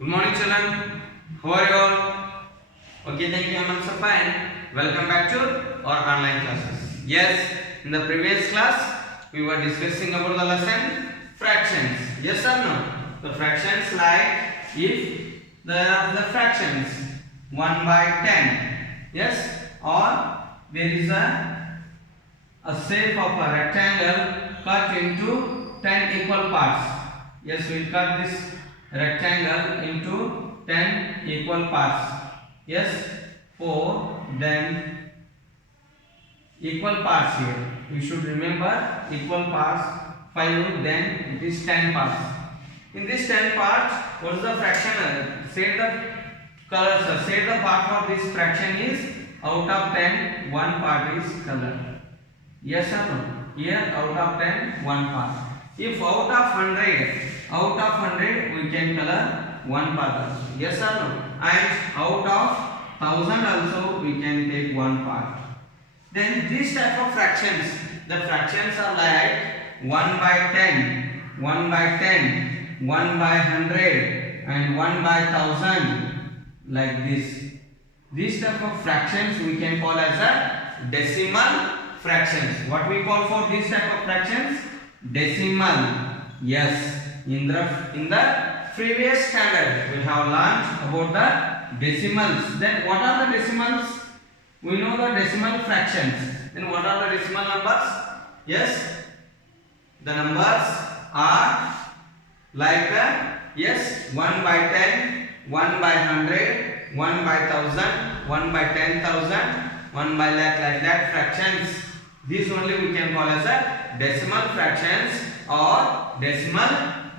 Good morning, children. How are you all? Okay, thank you. I'm also fine. Welcome back to our online classes. Yes, in the previous class, we were discussing about the lesson fractions. Yes or no? The fractions like if there are the fractions 1 by 10. Yes, or there is a shape of a rectangle cut into 10 equal parts. Yes, we cut this rectangle into 10 equal parts. Yes, 4 then equal parts here. You should remember equal parts 5 then it is 10 parts. In this 10 parts, what is the fraction? Say the colors. Say the part of this fraction is out of 10, one part is color. Yes or no? Here out of 10, one part. If out of 100 we can color one part also. Yes or no? And out of 1000 also we can take one part. Then this type of fractions, the fractions are like 1 by 10, 1 by 10, 1 by 100 and 1 by 1000 like this. These type of fractions we can call as a decimal fractions. What we call for this type of fractions? Decimal. Yes, in the previous standard we have learned about the decimals. Then what are the decimals? We know the decimal fractions. Then what are the decimal numbers? Yes, the numbers are like yes, 1 by 10, 1 by 100, 1 by 1000, 1 by 10,000, 1 by lakh, like that fractions. These only we can call as a decimal fractions or decimal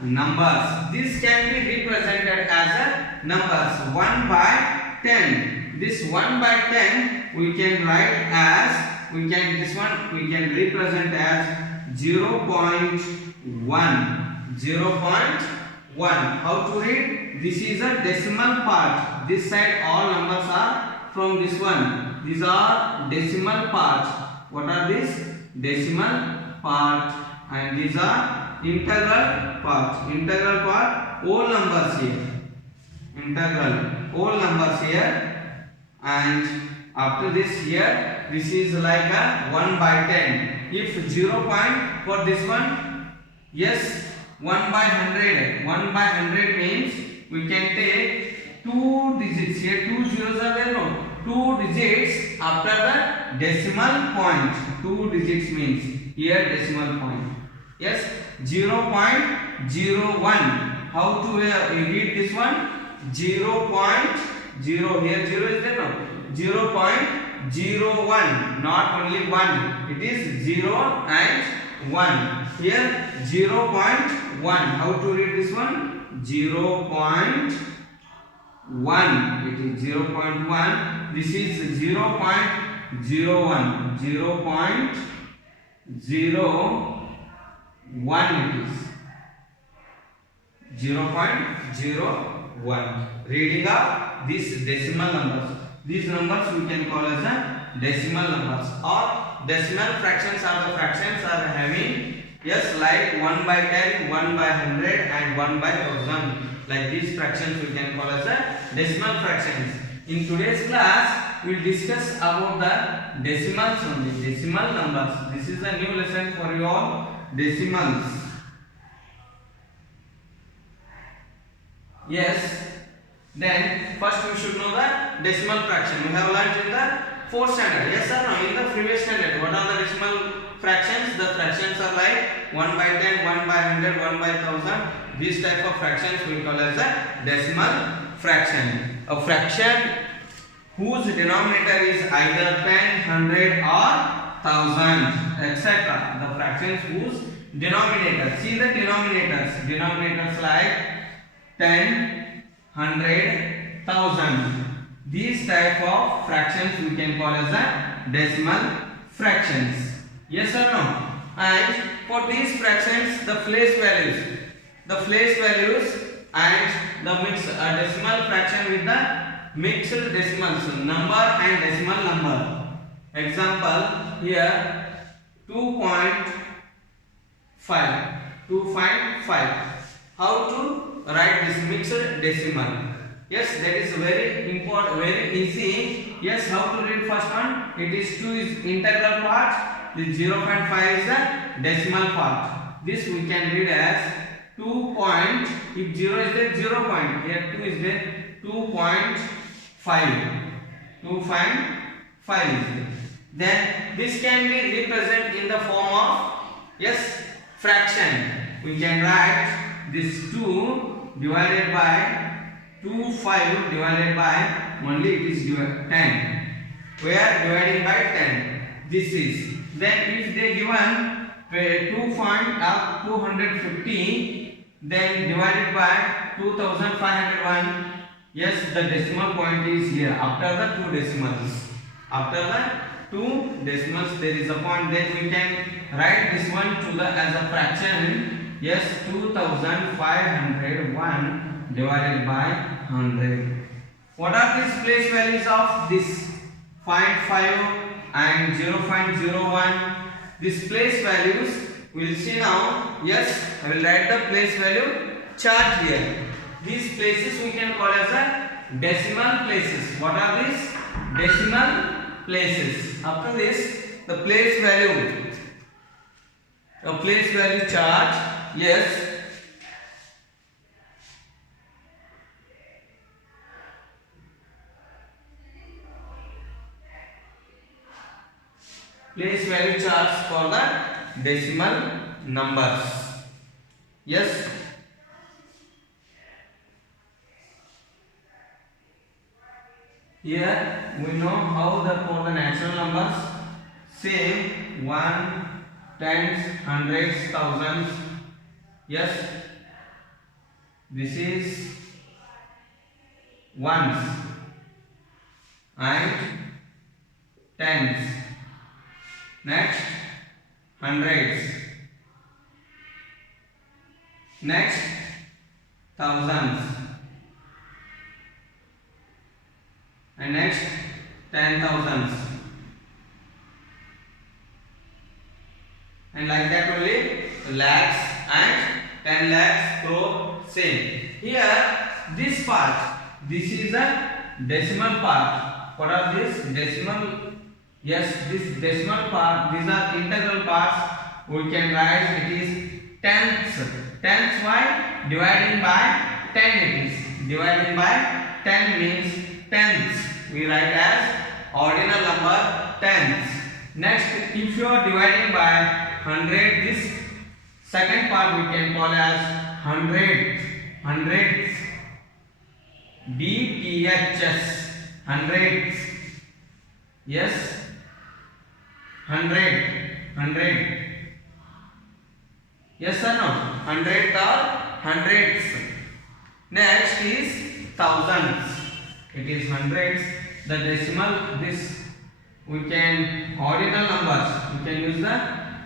numbers. This can be represented as a numbers 1 by 10. This 1 by 10 we can write as, we can represent as 0.1. 0.1. How to read? This is a decimal part. This side all numbers are from this one. These are decimal part. What are these? Decimal part. And these are integral part. Integral part, all numbers here. Integral, all numbers here. And after this here, this is like a 1 by 10. If 0 point for this one, yes, 1 by 100. 1 by 100 means we can take 2 digits here. 2 zeros are there, no? 2 digits after the decimal point. 2 digits means here decimal point. Yes, 0.01. How to read this one? 0.0. Here 0 is there, no? 0.01. Not only 1. It is 0 and 1. Here 0.1. How to read this one? 0.1. It is 0.1. This is 0.01. 0.01 it is. 0.01. Reading of these decimal numbers. These numbers we can call as a decimal numbers, or decimal fractions are the fractions are having, yes, like 1 by 10, 1 by 100 and 1 by 1000. Like these fractions we can call as a decimal fractions. In today's class we will discuss about the decimals only, decimal numbers. This is a new lesson for you all, decimals. Yes. Then first we should know the decimal fraction. We have learned in the 4th standard. Yes or no? In the previous standard, what are the decimal fractions? The fractions are like 1 by 10, 1 by 100, 1 by 1000. These type of fractions we call as a decimal fraction. A fraction whose denominator is either 10, 100 or 1000, etc. The fractions whose denominator. See the denominators. Denominators like 10, 100, 1000. These type of fractions we can call as a decimal fractions. Yes or no? And for these fractions, the place values and the mixed decimal fraction with the mixed decimals, number and decimal number. Example here 2.5. How to write this mixed decimal. Yes, that is very important, very easy. Yes, how to read first one? It is 2 is integral part, the 0.5 is the decimal part. This we can read as 2 point, if 0 is there, 0 point, here 2 is there, 2.5, 2.5 is there. Then this can be represented in the form of, yes, fraction. We can write this 2 divided by 5 divided by only it is 10. We are dividing by 10. This is. Then if they given 250, then divided by 2501. Yes, the decimal point is here. After the 2 decimals. After the 2 decimals there is a point. Then we can write this one to the as a fraction. Yes, 2501 divided by 100. What are these place values of this 0.5 and 0.01? These place values we will see now. Yes, I will write the place value chart here. These places we can call as a decimal places. What are these? Decimal places. After this, the place value. A place value chart. Yes. Place value charts for the decimal numbers. Yes. Here we know how for the natural numbers. Same 1, tens, hundreds, thousands. Yes. This is ones and tens. Next, hundreds. Next, thousands. And next, 10,000s. And like that only, lakhs and 10 lakhs, crore, same. Here, this part, this is a decimal part. What are this? Decimal. Yes, this decimal part, these are integral parts. We can write it is tenths. Tenths why? Dividing by 10 it is. Dividing by 10 means tenths. We write as ordinal number tenths. Next, if you are dividing by 100, this second part we can call as hundreds. Hundreds. DTHS. Hundreds. Yes. 100. Yes or no? 100 or hundreds. Next is thousands. It is hundreds. The decimal, this we can ordinal numbers. We can use the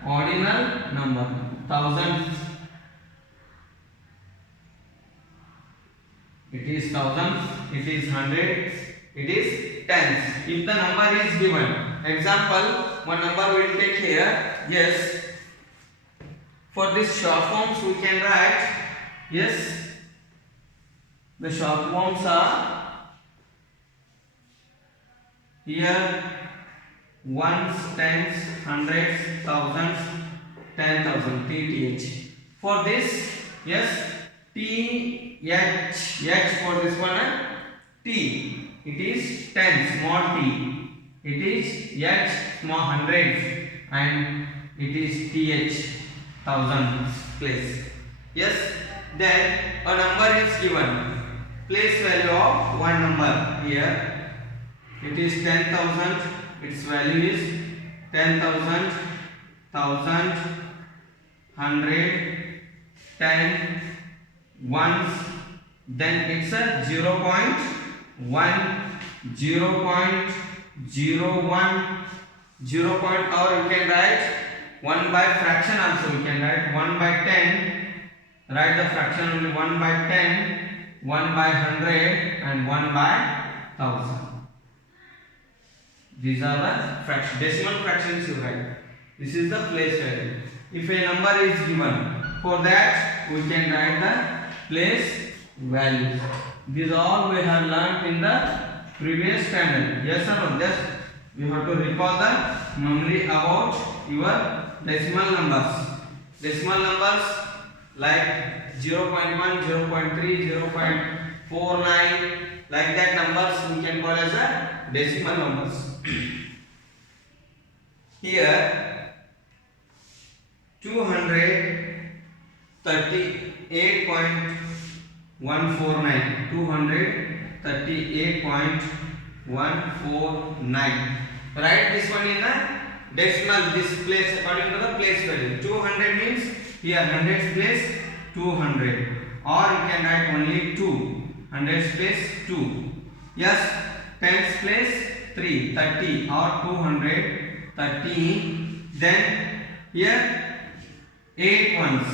ordinal number. Thousands. It is thousands. It is hundreds. It is tens. If the number is given. Example, one number we will take here. Yes. For this short forms we can write. Yes. The short forms are here ones, tens, hundreds, thousands, 10,000. TTH. For this, yes, TH. H for this one. T. It is 10, small t. It is H, small hundreds, and it is TH, thousands place. Yes, then a number is given. Place value of one number here. It is 10,000. Its value is 10,000, 1,000, 100, 10, ones. Then it's a 0.1, 0.01, 0 point, or you can write 1 by fraction also. We can write 1 by 10. Write the fraction only 1 by 10, 1 by 100, and 1 by 1000. These are the decimal fractions you write. This is the place value. If a number is given, for that we can write the place values. These all we have learnt in the previous standard. Yes or no? Just you have to recall the memory about your decimal numbers. Decimal numbers like 0.1, 0.3, 0.49, like that numbers we can call as a decimal numbers. Here 238.149, 238.149. Write this one in the decimal, this place according to the place value. 200 means here hundreds place 200, or you can write only 2. Hundreds place 2. Yes, tens place 3, 30 or 230. Then here 8 ones,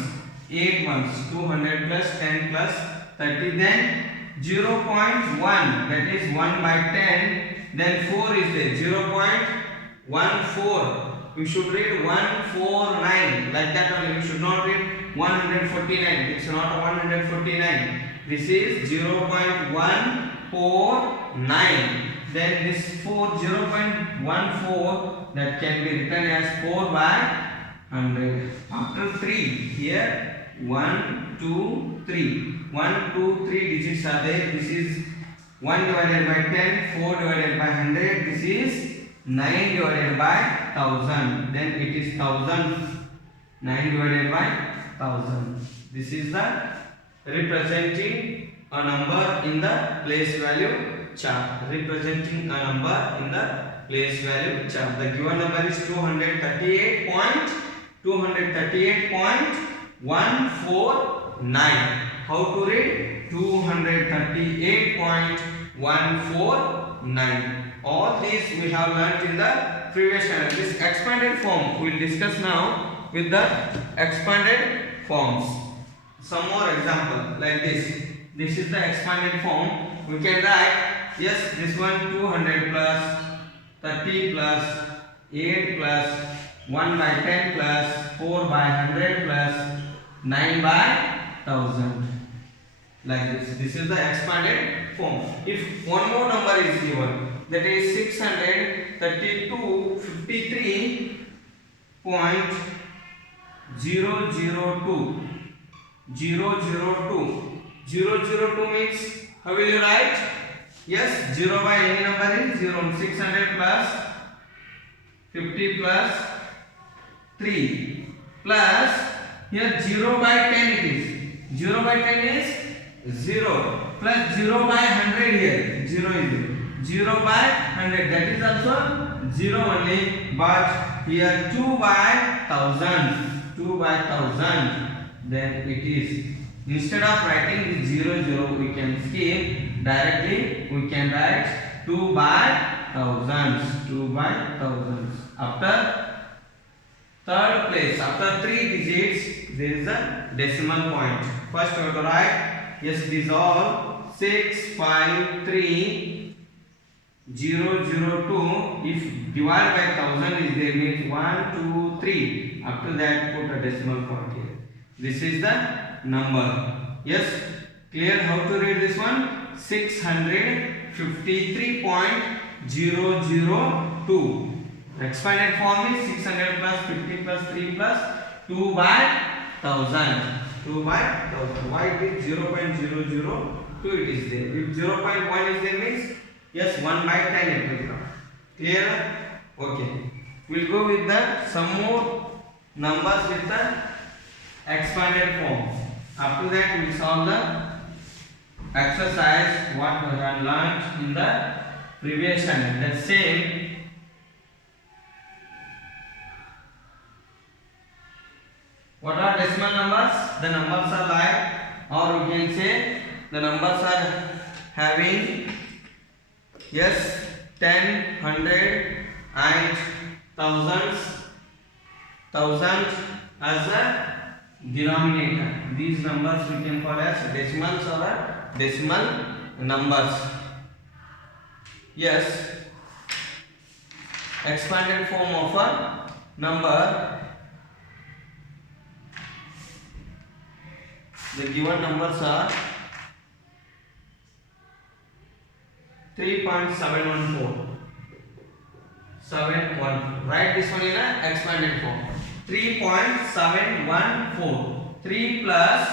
200 plus 10 plus 30. Then 0.1, that is 1 by 10. Then 4 is there, 0.14. You should read 149, like that only. You should not read 149. It's not 149. This is 0.149. Then this 0.14, that can be written as 4 by 100. After 3, here 1, 2, 3. 1, 2, 3 digits are there. This is 1 divided by 10, 4 divided by 100. This is 9 divided by 1000. Then it is thousands. 9 divided by 1000. This is the representing a number in the place value chart. Representing a number in the place value chart. The given number is 238.149. How to read? 238.149. All these we have learnt in the previous channel. This expanded form we will discuss now with the expanded forms. Some more example like this. This is the expanded form. We can write, yes, this one 200 plus 30 plus 8 plus 1 by 10 plus 4 by 100 plus 9 by 1000. Like this. This is the expanded form. If one more number is given, that is 632.002. 002 means how will you write? Yes, 0 by any number is 0. 600 plus 50 plus 3 plus here 0 by 10 it is. 0 by 10 is 0 plus 0 by 100 here. 0 is 0 by 100, that is also 0 only, but here 2 by 1000. 2 by 1000. Then it is, instead of writing this 0 we can skip, directly we can write 2 by thousands. 2 by thousands. After third place, after 3 digits, there is a decimal point. First we have to write, yes, these all 653.002. If divided by 1000 is there, means 1, 2, 3. After that put a decimal point here. This is the number. Yes, clear how to read this one? 653.002. The expanded form is 600 plus 50 plus 3 plus 2 by 1000. 2 by 1000. Why it is 0.002 it is there. If 0.1 is there means, yes, 1 by 10 it will come. Clear? Okay. We'll go with the some more numbers with the expanded form. After that we will solve the exercise what we have learnt in the previous channel. Let's say what are decimal numbers? The numbers are like, or we can say the numbers are having, yes, 10, 100 and thousands as a denominator. These numbers we can call as decimals or decimal numbers. Yes, expanded form of a number. The given numbers are 3.714. 7 write this one in a expanded form. 3.714. 3 plus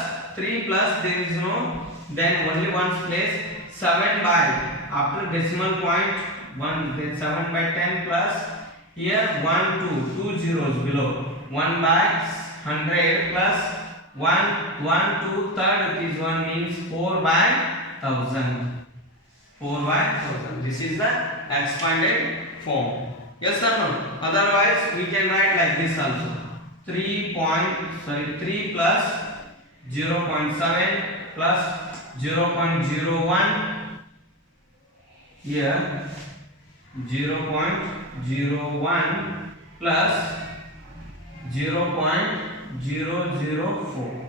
there is no, then only one's place. 7 by, after decimal point 1, then 7 by 10 plus here 1 2 zeros below. 1 by 100 plus 1 2 third it is 1 means 4 by 1000. 4 by 1000. This is the expanded form. Yes or no? Otherwise we can write like this also. 3 plus 0.7 plus 0.01 here 0.01 plus 0.004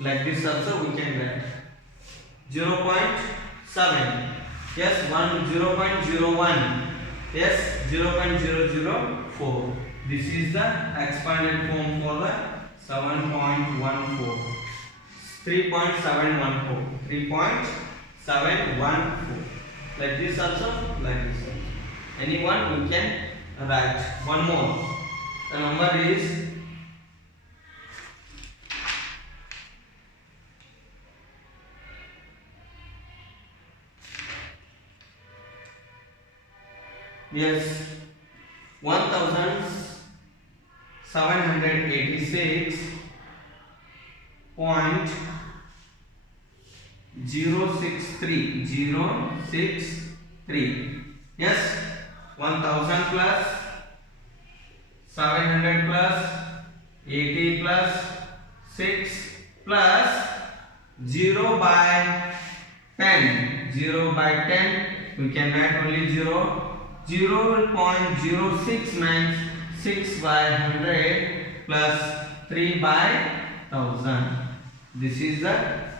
like this also we can write 0.7 yes 0.01 yes 0.004. This is the expanded form for the 7.14 3.714 like this also like this also. Anyone we can write. One more, the number is yes 1786.063 yes 1000 plus 700 plus 80 plus 6 plus 0 by 10 we can write only 0.069 6 by 100 plus 3 by 1000. This is the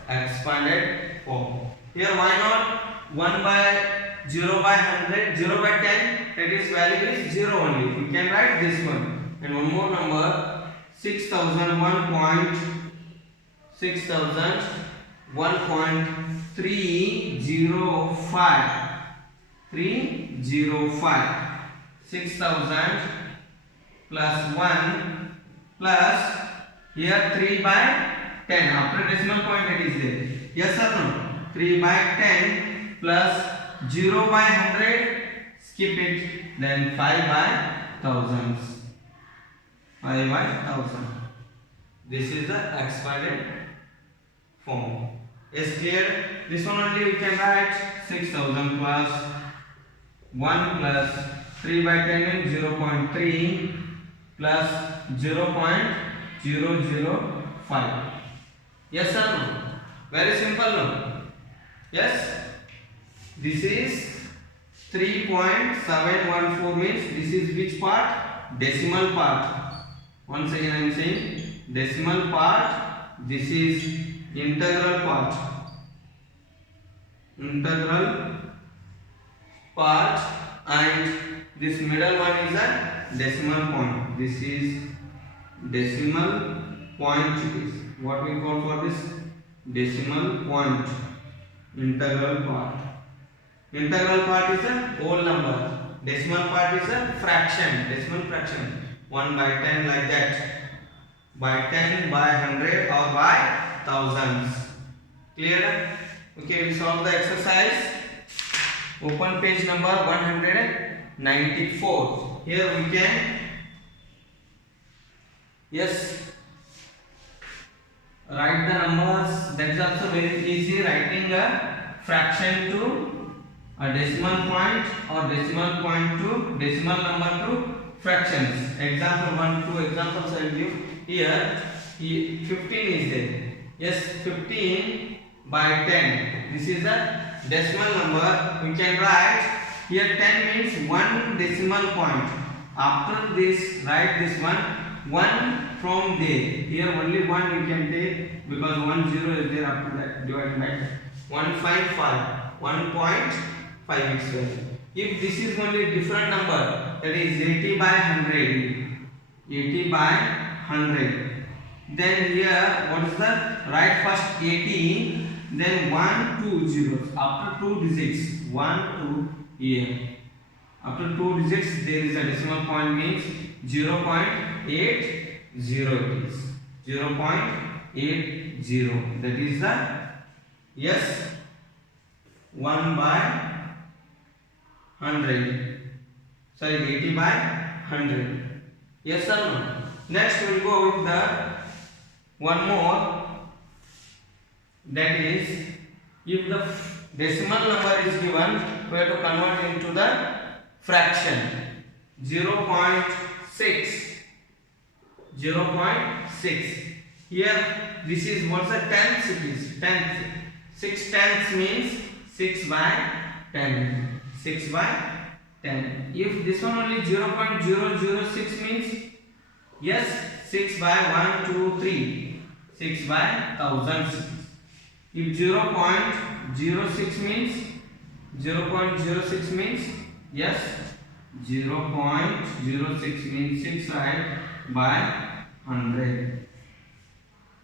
expanded form. Here why not 1 by 0 by 100 0 by 10 that is value is 0 only. We can write this one. And one more number 6001.305 6000 plus 1 plus here 3 by 10 after decimal point it is there. Yes or no? 3 by 10 plus 0 by 100 skip it, then 5 by thousands. 5 by 1000. This is the expanded form. Is clear? This one only we can write 6000 plus 1 plus 3 by 10 means 0.3 plus 0.005. Yes or no? Very simple, no? Yes? This is 3.714 means this is which part? Decimal part. Once again I am saying decimal part. This is integral part. And this middle one is a decimal point. This is decimal point is what we call for this decimal point. Integral part is a whole number. Decimal part is a fraction. 1 by 10 like that. By 10, by 100 or by thousands. Clear? Okay, we solve the exercise. Open page number 194. Here we can write the numbers. That is also very easy, writing a fraction to a decimal point or decimal point to decimal number to fractions. Example 1, 2 examples I will give. Here 15 is there. Yes, 15 by 10. This is a decimal number. We can write here 10 means one decimal point. After this, write this one from there. Here only one you can take because 10 is there. After that, divide by 1.5 its value. If this is only different number, that is 80 by 100, then here what is the write first 80 then 1 2 zeros after 2 digits 1 2 here after 2 digits there is a decimal point means 0.80 it is 0.80 that is the yes 1 by 100 sorry 80 by 100 yes or no. Next we will go with the one more, that is if the decimal number is given we have to convert into the fraction 0.6 here this is what's the tenth it is tenth 6 tenths means 6 by 10 6 by 10 if this one only 0.006 means yes 6 by 1 2 3 6 by 1000 if 0.06 means 0.06 means yes 0.06 means 6 right by 100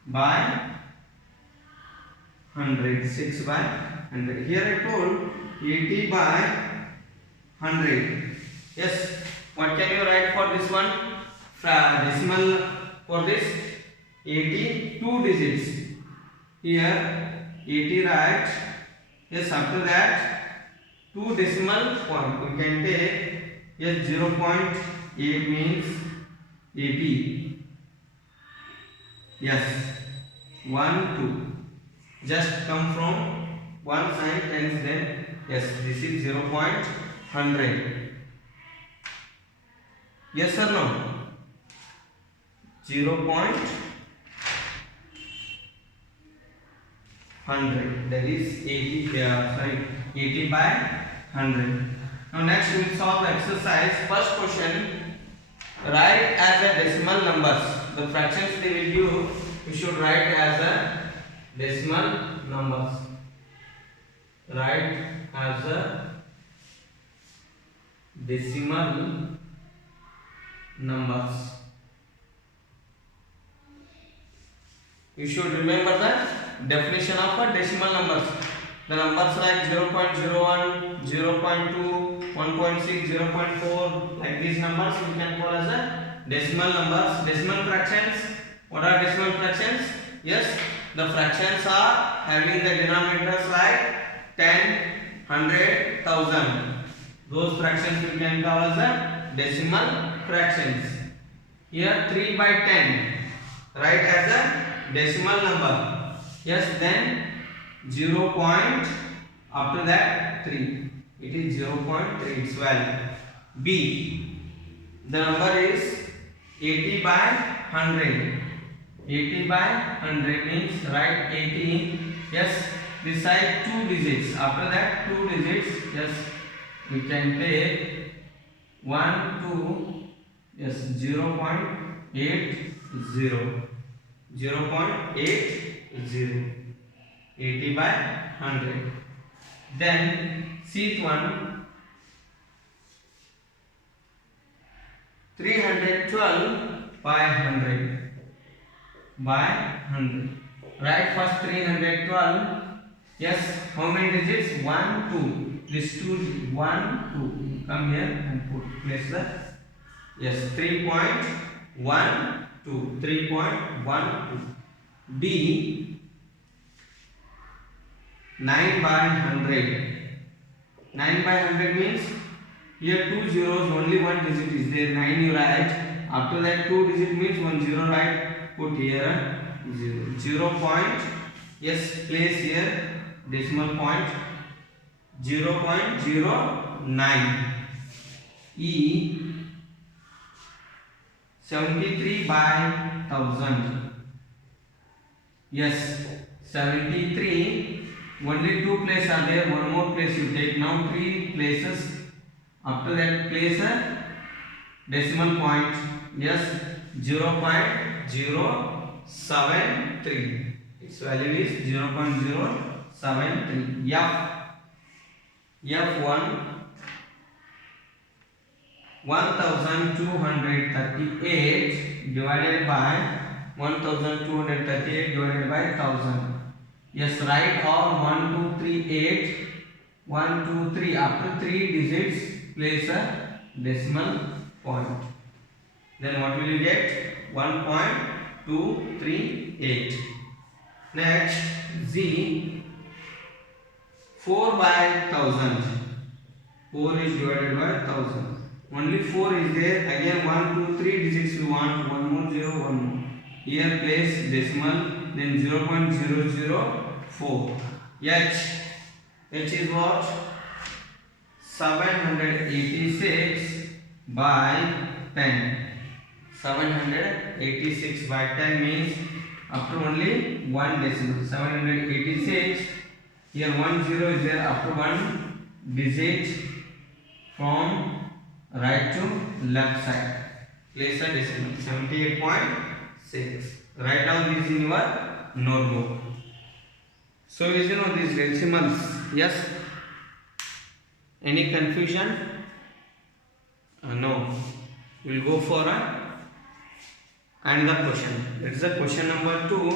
by 100 6 by 100 here I told 80 by 100 yes what can you write for this one decimal for this 80 2 digits here 80 right yes after that 2 decimal point we can take yes 0.8 means 80 yes 1 2 just come from one sign tens then yes this is 0.100 yes or no 0.100 that is 80 by 100. Now next we will solve the exercise. First question, write as a decimal numbers the fractions they will give you should write as a decimal numbers. Write as a decimal numbers. You should remember the definition of a decimal numbers. The numbers like 0.01, 0.2, 1.6, 0.4 like these numbers we can call as a decimal numbers. Decimal fractions. What are decimal fractions? Yes, the fractions are having the denominators like 10, 100, 1000. Those fractions we can call as a decimal fractions. Here 3 by 10. Write as a decimal number. Yes, then 0. After that 3. It is 0.3 its value. B. The number is 80 by 100. 80 by 100 means write 80. Yes, this side 2 digits. After that 2 digits. Yes, we can take 1 2. Yes, 0.80. 0.80 80 by 100. Then seat 1 312 by 100 by 100. Write first 312. Yes, how many digits? 1 2. This 2 1 2. Come here and put place the yes 3.12 3.12. B 9 by 100. 9 by 100 means here 2 zeros, only one digit is there. 9 you write. After that 2 digit means 1 0 write. Put here 0. 0 point. Yes, place here decimal point 0.09. E 73 by 1000. Yes, 73. Only 2 places are there. One more place you take. Now 3 places. After that place a decimal point. Yes, 0.073. Its value is 0.073. F1 1238 divided by 1238 divided by 1000. Yes, write all 1, 2, 3, 8. 1, 2, 3. After 3 digits, place a decimal point. Then what will you get? 1.238. Next, Z, 4 by 1000. 4 is divided by 1000. Only 4 is there. Again 1, 2, 3 digits we want. 1 more 0, 1 more. Here place decimal, then 0.004. H is what? 786 by 10. 786 by 10 means after only one decimal. 786. Here 10 is there. After one digit from right to left side, place a decimal. 78.6. Write down this in your notebook. So is you know these decimals? Yes. Any confusion? No. We'll go for another question. It's a question number 2.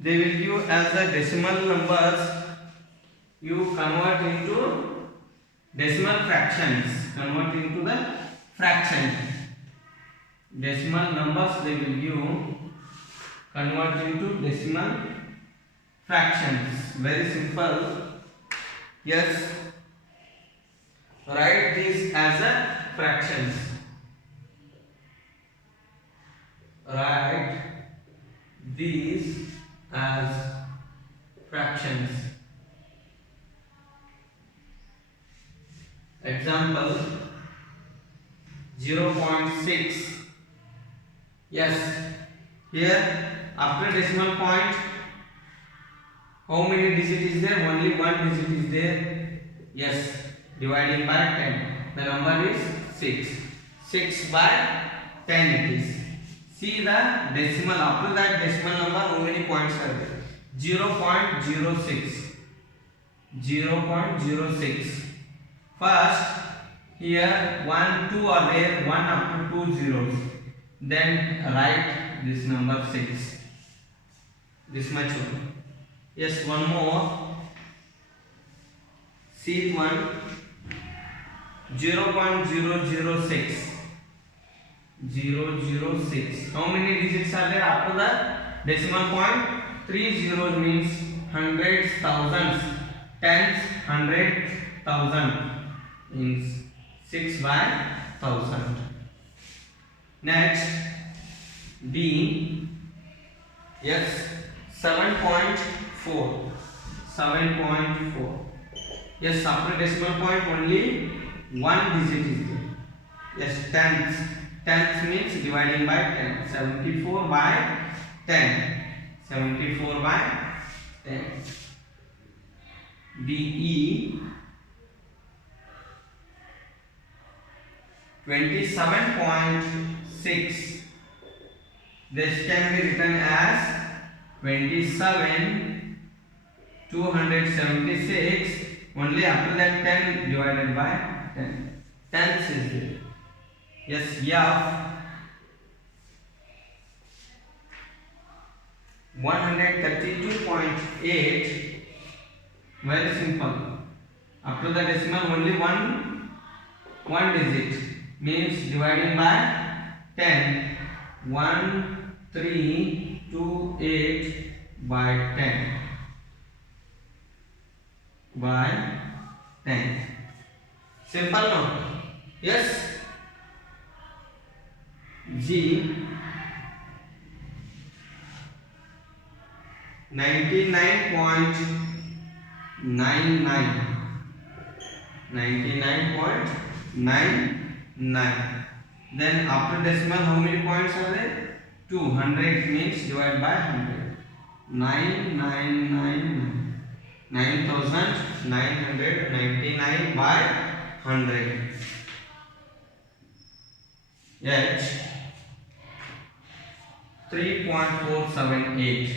They will give as the decimal numbers. You convert into decimal fractions. Convert into the fraction. Decimal numbers they will give. Convert into decimal fractions. Very simple. Yes. Write this as a fractions. Write these as fractions. Example 0.6. Yes. Here after decimal point, how many digits is there? Only one digit is there. Yes. Dividing by 10. The number is 6. 6 by 10 it is. See the decimal. After that decimal number, how many points are there? 0.06. 0.06. First, here 1, 2 are there. 1 after 2 zeros. Then write this number 6. This much one. Yes, one more. See one. 0.006. 006. How many digits are there after the decimal point? 3 zeros means hundreds, thousands, tens, hundred, thousand means 6 by 1000. Next, D. Yes, 7.4. 7.4. Yes, after decimal point only one digit is there. Yes, tenths. Tenths means dividing by 10. 74 by 10. 74 by 10. DE 27.6. This can be written as 27,276. Only after that 10 divided by 10. Tenths is there. Yes, F 132.8. Very simple. After the decimal only one digit means dividing by 10. 1328 by 10 by 10. Simple no? Yes. G 99.99. 99.99. Then after decimal how many points are there? 200 means divide by 100. 999. 9999 by 100. H 3.478.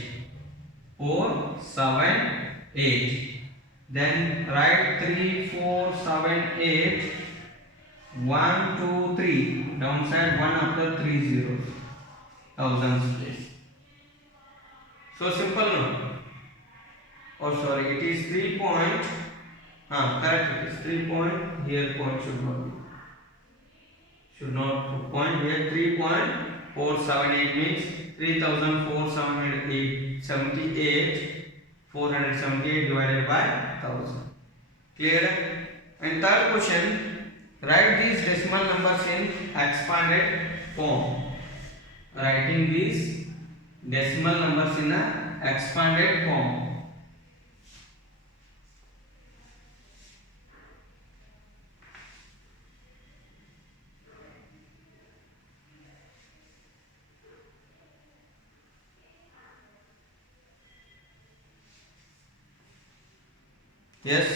478. Then write 3, 4, 7, 8. 1, 2, 3. Downside 1 after 3 zeros. Thousands place. So simple no? or sorry, it is 3 point, correct, it is 3 point, here point should not point here, 3.478 means 3478 478 divided by 1000. Clear? And third question, write these decimal numbers in expanded form. Writing these decimal numbers in a expanded form. Yes,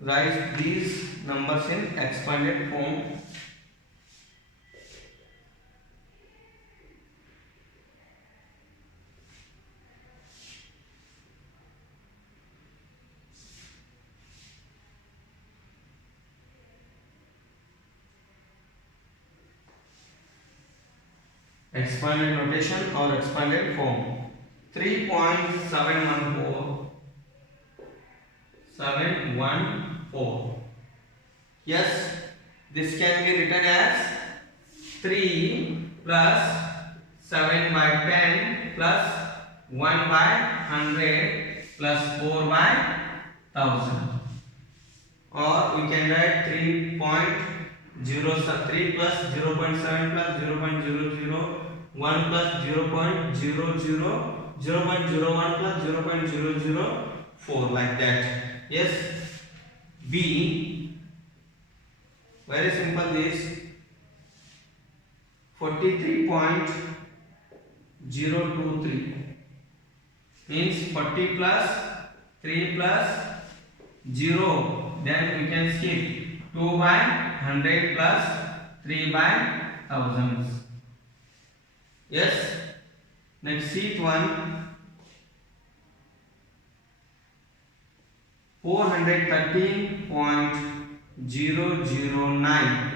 write these numbers in expanded form. Expanded notation or expanded form. 3.714. Yes, this can be written as 3 plus 7 by 10 plus 1 by 100 plus 4 by 1000. Or we can write 3 plus 0.7 plus 0.00, 1 plus 0.00, 0.01 plus 0.004, like that. Yes. B, very simple, this 43.023 means 40 plus 3 plus 0, then we can skip 2 by 100 plus 3 by thousands. Yes. Next sheet 1, 413.009.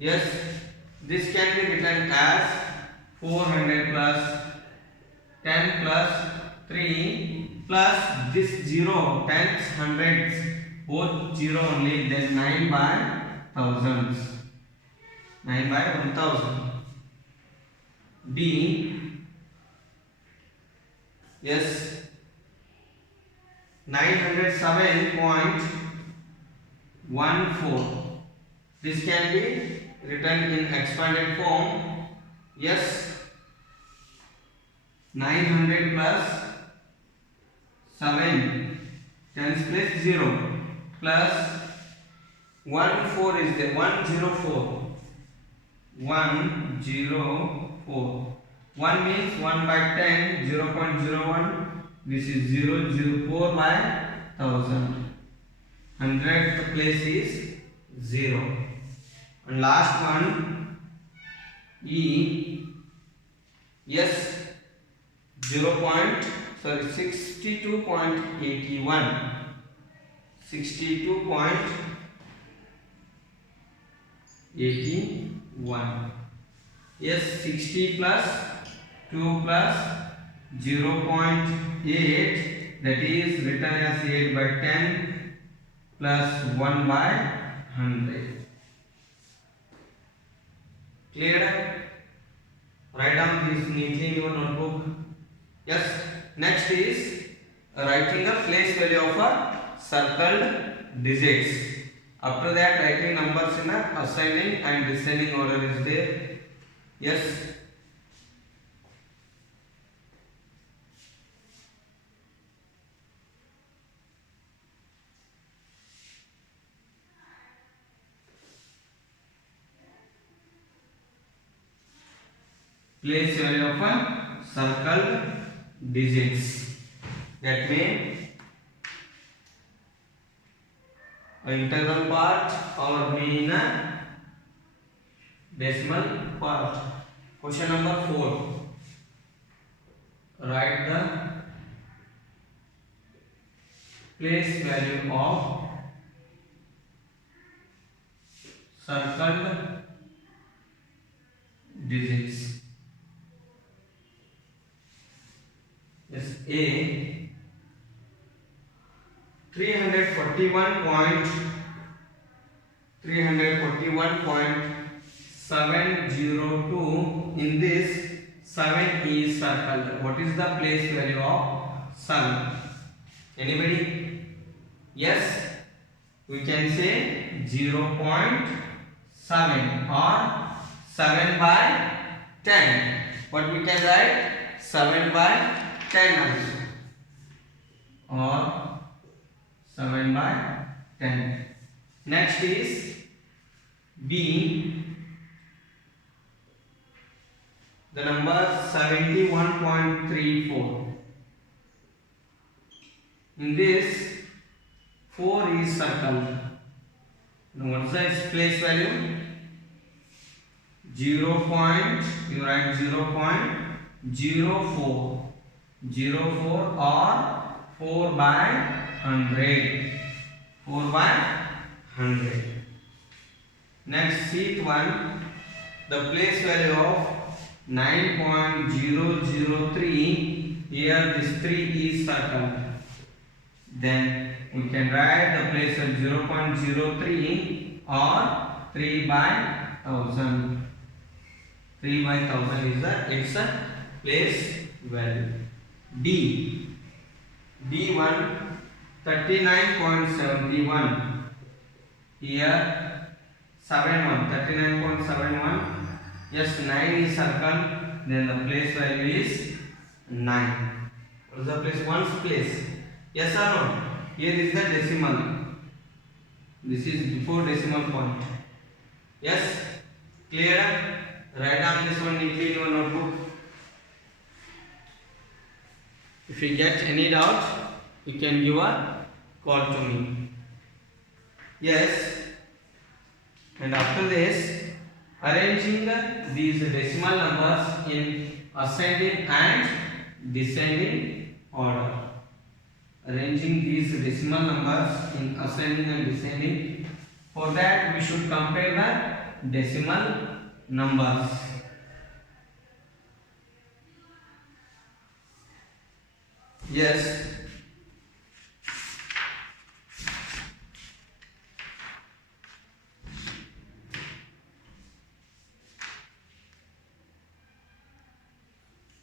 Yes, this can be written as 400 plus 10 plus 3 plus this 0, tens, hundreds, both 0 only, then 9 by thousands, 9 by 1000. B, yes, 907.14. This can be written in expanded form. Yes, 900 plus 7, tens place 0, plus 4 is there, 104. 104. 1 means 1 by 10, 0.01. This is 004 by 1000. 100th place is 0. And last one, E. Yes, 62.81. 62.81. Yes, 60 plus 2 plus 0.8, that is written as 8 by 10 plus 1 by 100. Clear? Write down this neatly in your notebook. Yes. Next is writing the place value of a circled digits. After that, writing numbers in a ascending and descending order is there. Yes. Place value of a circled digits. That means integral part or mean a decimal part. Question number 4. Write the place value of circled digits. Yes, A 341.702. In this 7 is circled. What is the place value of 7? Anybody? Yes, we can say 0.7 or 7 by 10. But we can write 7 by 10 also, or 7 by 10. Next is B. The number 71.34. In this 4 is circled. Now what is the place value? 0. You write 0.04. 04 or 4 by 100. 4 by 100. Next, seat 1, the place value of 9.003. Here this 3 is circled. Then we can write the place of 0.03 or 3 by 1000. 3 by 1000 is its place value. D. D1 39.71. Here 71, 39.71. Yes, 9 is circled. Then the place value is 9. What is the place? One's place. Yes or no? Here is the decimal. This is before decimal point. Yes? Clear? Write down this one neatly in your notebook. If you get any doubt, you can give a call to me. Yes. And after this, arranging these decimal numbers in ascending and descending order. Arranging these decimal numbers in ascending and descending. For that, we should compare the decimal numbers. Yes.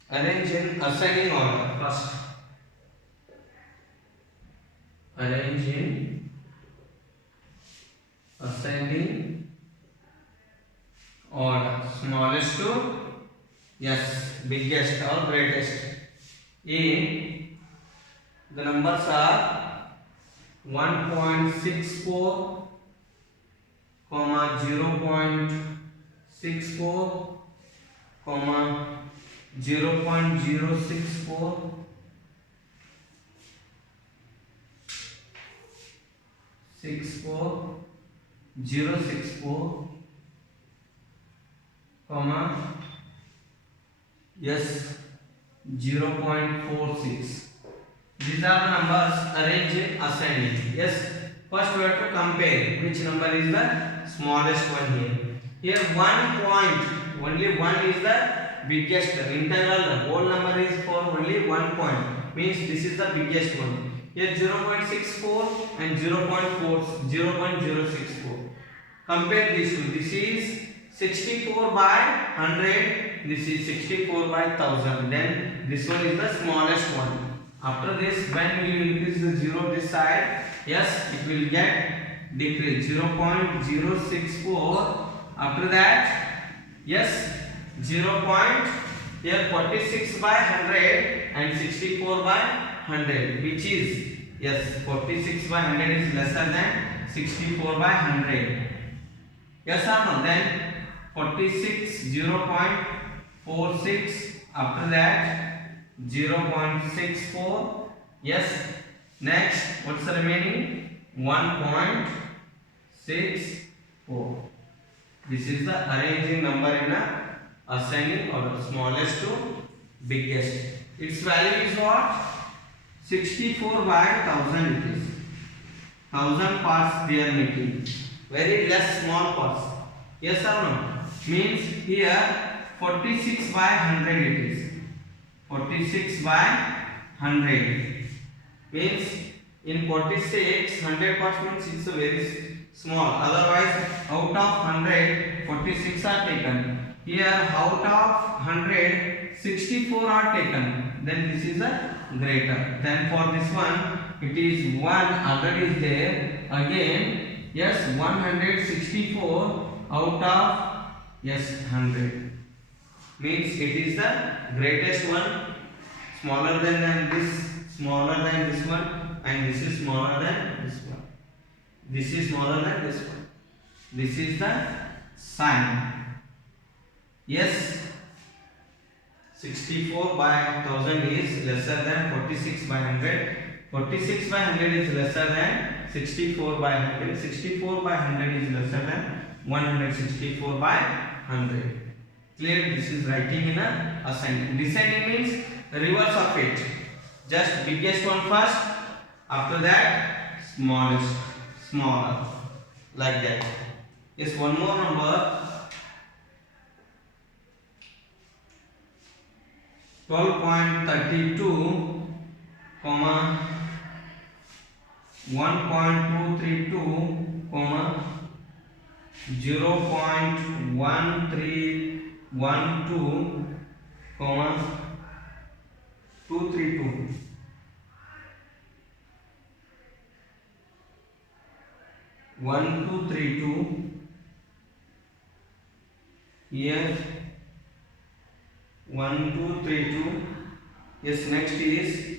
Arrange in ascending order first. Arrange in ascending order. Smallest to biggest or greatest. A. The numbers are 1.64, 0.64, 0.064, 0.64, 0.46. These are the numbers arranged in ascending. Yes. First we have to compare which number is the smallest one here. Here 1 point, only 1 is the biggest. Integral, the whole number is for only 1 point. Means this is the biggest one. Here 0.64 and 0.064. Compare these two. This is 64 by 100. This is 64 by 1000. Then this one is the smallest one. After this, when we will increase the 0 this side, yes, it will get decreased. 0.064. After that, yes, 46 by 100 and 64 by 100, which is, yes, 46 by 100 is lesser than 64 by 100. Yes or no? Then 46, 0.46. After that, 0.64. Yes. Next, what's the remaining? 1.64. This is the arranging number in a ascending order, smallest to biggest. Its value is what? 64 by 1000 it is. 1000 parts they are making. Very less small parts. Yes or no? Means here 46 by 100 it is. 46 by 100 means In 46, 100 parts means it's a very small. Otherwise, out of 100, 46 are taken. Here, out of 100, 64 are taken. Then this is a greater. Then for this one, it is 1 already is there. Again, yes, 164 out of, yes, 100. Means it is the greatest one, smaller than this, smaller than this one, and this is smaller than this one. This is smaller than this one. This is the sign. Yes, 64 by 1000 is lesser than 46 by 100. 46 by 100 is lesser than 64 by 100. 64 by 100 is lesser than 164 by 100. Clear? This is writing in a ascending. Descending means reverse of it. Just biggest one first. After that, smallest, smaller, like that. Yes, one more number. 12.32, 1.232, 0.1312, 232. One, two, three, two. Here 1, 2, 3, 2. Yes, next is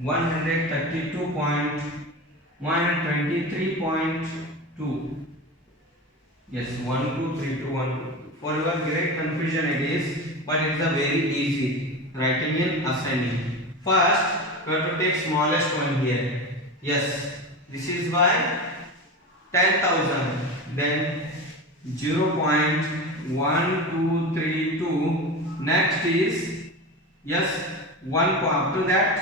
123.2. Yes, 1, 2, 3, 2, 1, 2. For your great confusion it is, but it's a very easy writing in ascending. First, we have to take smallest one here. Yes, this is by 10,000. Then 0.1232. Next is, yes, one up to that,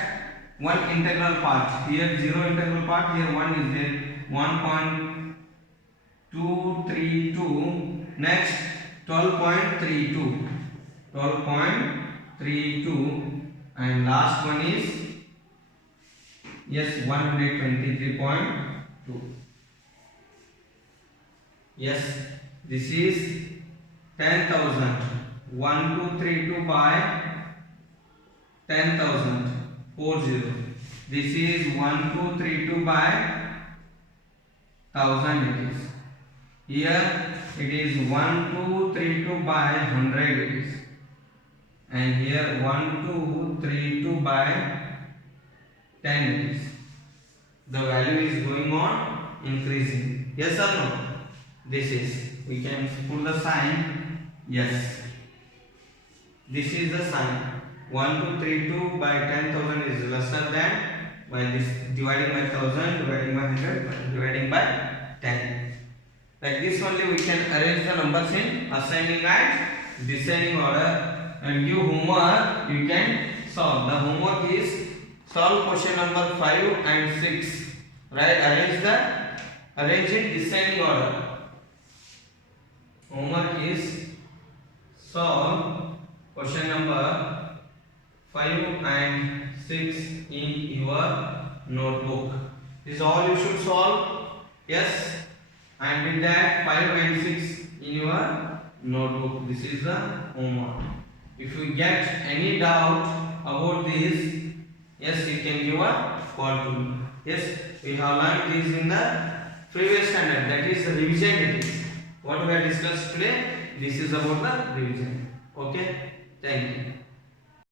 one integral part. Here 0 integral part, here 1 is there. 1.232. Next 12.32. 12.32. And last one is, yes, 123.2. Yes, this is 10,000. 1232 by 10,000. 40. This is 1232 by 1000 it is. Here it is 1232 by 100 it is. And here 1232 by 10 it is. The value is going on increasing. Yes or no? This is, we can put the sign. Yes, this is the sign. 1232 by 10,000 is lesser than, by this dividing by 1000, dividing by 100, dividing by 10. Like this only we can arrange the numbers in ascending and descending order. And give homework, you can solve. The homework is solve question number 5 and 6. Right? Arrange in descending order. Homework is solve question number 5 and 6 in your notebook. This is all you should solve. Yes, and with that 5 and 6 in your notebook. This is the homework. If you get any doubt about this, yes, you can give a call to me. Yes, we have learned this in the previous standard, that is revision it is. What we have discussed today, this is about the revision. Okay, thank you.